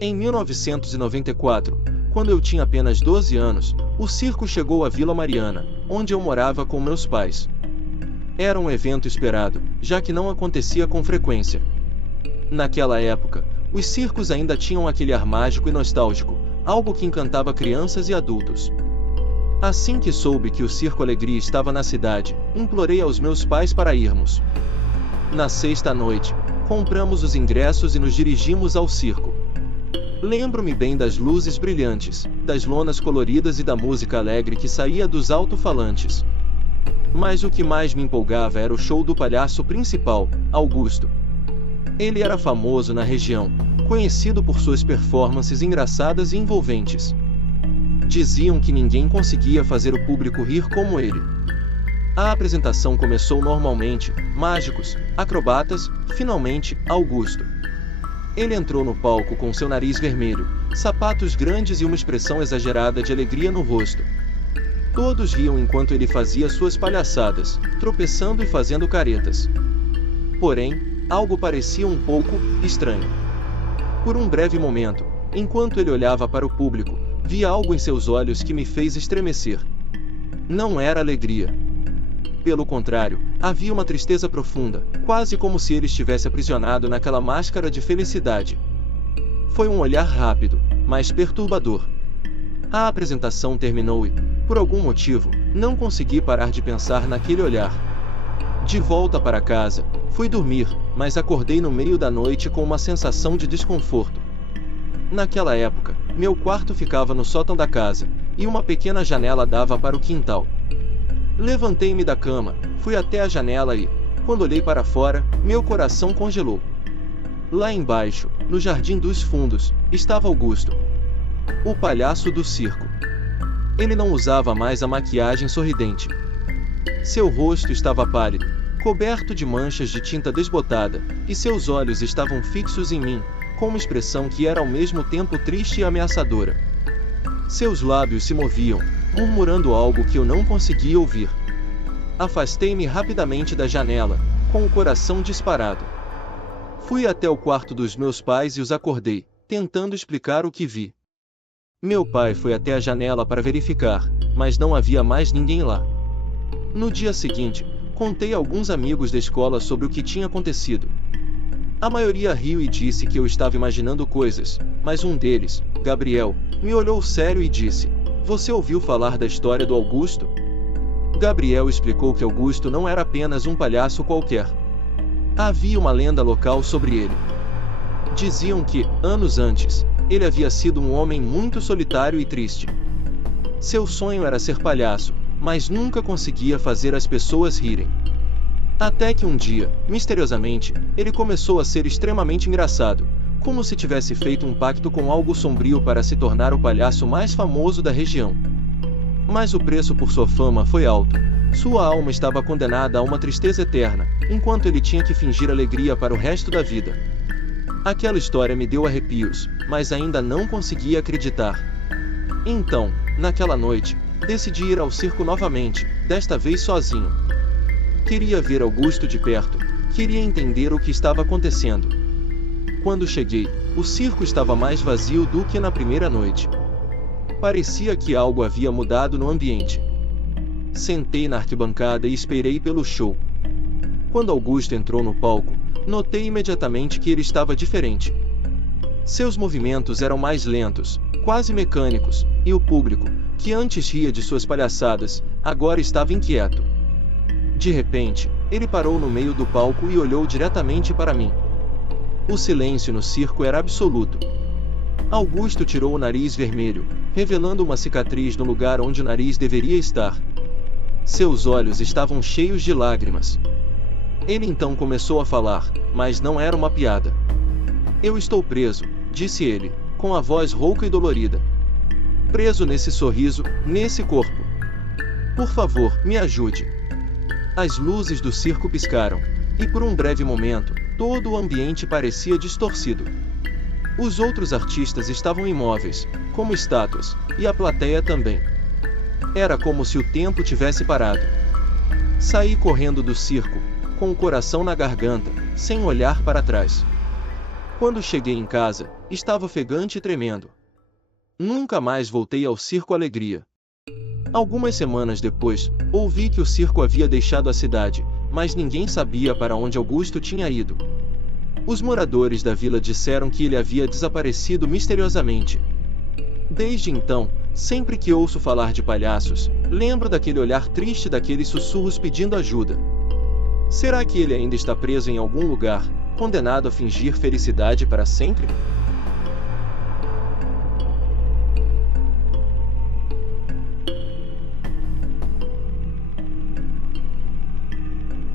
Em 1994, quando eu tinha apenas 12 anos, o circo chegou à Vila Mariana, onde eu morava com meus pais. Era um evento esperado, já que não acontecia com frequência. Naquela época, os circos ainda tinham aquele ar mágico e nostálgico, algo que encantava crianças e adultos. Assim que soube que o Circo Alegria estava na cidade, implorei aos meus pais para irmos. Na sexta noite, compramos os ingressos e nos dirigimos ao circo. Lembro-me bem das luzes brilhantes, das lonas coloridas e da música alegre que saía dos alto-falantes. Mas o que mais me empolgava era o show do palhaço principal, Augusto. Ele era famoso na região, conhecido por suas performances engraçadas e envolventes. Diziam que ninguém conseguia fazer o público rir como ele. A apresentação começou normalmente, mágicos, acrobatas, finalmente, Augusto. Ele entrou no palco com seu nariz vermelho, sapatos grandes e uma expressão exagerada de alegria no rosto. Todos riam enquanto ele fazia suas palhaçadas, tropeçando e fazendo caretas. Porém, algo parecia um pouco estranho. Por um breve momento, enquanto ele olhava para o público, vi algo em seus olhos que me fez estremecer. Não era alegria. Pelo contrário, havia uma tristeza profunda, quase como se ele estivesse aprisionado naquela máscara de felicidade. Foi um olhar rápido, mas perturbador. A apresentação terminou e, por algum motivo, não consegui parar de pensar naquele olhar. De volta para casa, fui dormir, mas acordei no meio da noite com uma sensação de desconforto. Naquela época, meu quarto ficava no sótão da casa, e uma pequena janela dava para o quintal. Levantei-me da cama, fui até a janela e, quando olhei para fora, meu coração congelou. Lá embaixo, no jardim dos fundos, estava Augusto, o palhaço do circo. Ele não usava mais a maquiagem sorridente. Seu rosto estava pálido, coberto de manchas de tinta desbotada, e seus olhos estavam fixos em mim, com uma expressão que era ao mesmo tempo triste e ameaçadora. Seus lábios se moviam, murmurando algo que eu não conseguia ouvir. Afastei-me rapidamente da janela, com o coração disparado. Fui até o quarto dos meus pais e os acordei, tentando explicar o que vi. Meu pai foi até a janela para verificar, mas não havia mais ninguém lá. No dia seguinte, contei a alguns amigos da escola sobre o que tinha acontecido. A maioria riu e disse que eu estava imaginando coisas, mas um deles, Gabriel, me olhou sério e disse: "Você ouviu falar da história do Augusto?" Gabriel explicou que Augusto não era apenas um palhaço qualquer. Havia uma lenda local sobre ele. Diziam que, anos antes, ele havia sido um homem muito solitário e triste. Seu sonho era ser palhaço, mas nunca conseguia fazer as pessoas rirem. Até que um dia, misteriosamente, ele começou a ser extremamente engraçado, como se tivesse feito um pacto com algo sombrio para se tornar o palhaço mais famoso da região. Mas o preço por sua fama foi alto. Sua alma estava condenada a uma tristeza eterna, enquanto ele tinha que fingir alegria para o resto da vida. Aquela história me deu arrepios, mas ainda não conseguia acreditar. Então, naquela noite, decidi ir ao circo novamente, desta vez sozinho. Queria ver Augusto de perto, queria entender o que estava acontecendo. Quando cheguei, o circo estava mais vazio do que na primeira noite. Parecia que algo havia mudado no ambiente. Sentei na arquibancada e esperei pelo show. Quando Augusto entrou no palco, notei imediatamente que ele estava diferente. Seus movimentos eram mais lentos, quase mecânicos, e o público, que antes ria de suas palhaçadas, agora estava inquieto. De repente, ele parou no meio do palco e olhou diretamente para mim. O silêncio no circo era absoluto. Augusto tirou o nariz vermelho, revelando uma cicatriz no lugar onde o nariz deveria estar. Seus olhos estavam cheios de lágrimas. Ele então começou a falar, mas não era uma piada. "Eu estou preso", disse ele, com a voz rouca e dolorida. "Preso nesse sorriso, nesse corpo. Por favor, me ajude." As luzes do circo piscaram, e por um breve momento, todo o ambiente parecia distorcido. Os outros artistas estavam imóveis, como estátuas, e a plateia também. Era como se o tempo tivesse parado. Saí correndo do circo, com o coração na garganta, sem olhar para trás. Quando cheguei em casa, Estava ofegante e tremendo. Nunca mais voltei ao Circo Alegria. Algumas semanas depois, ouvi que o circo havia deixado a cidade, mas ninguém sabia para onde Augusto tinha ido. Os moradores da vila disseram que ele havia desaparecido misteriosamente. Desde então, sempre que ouço falar de palhaços, lembro daquele olhar triste, daqueles sussurros pedindo ajuda. Será que ele ainda está preso em algum lugar, condenado a fingir felicidade para sempre?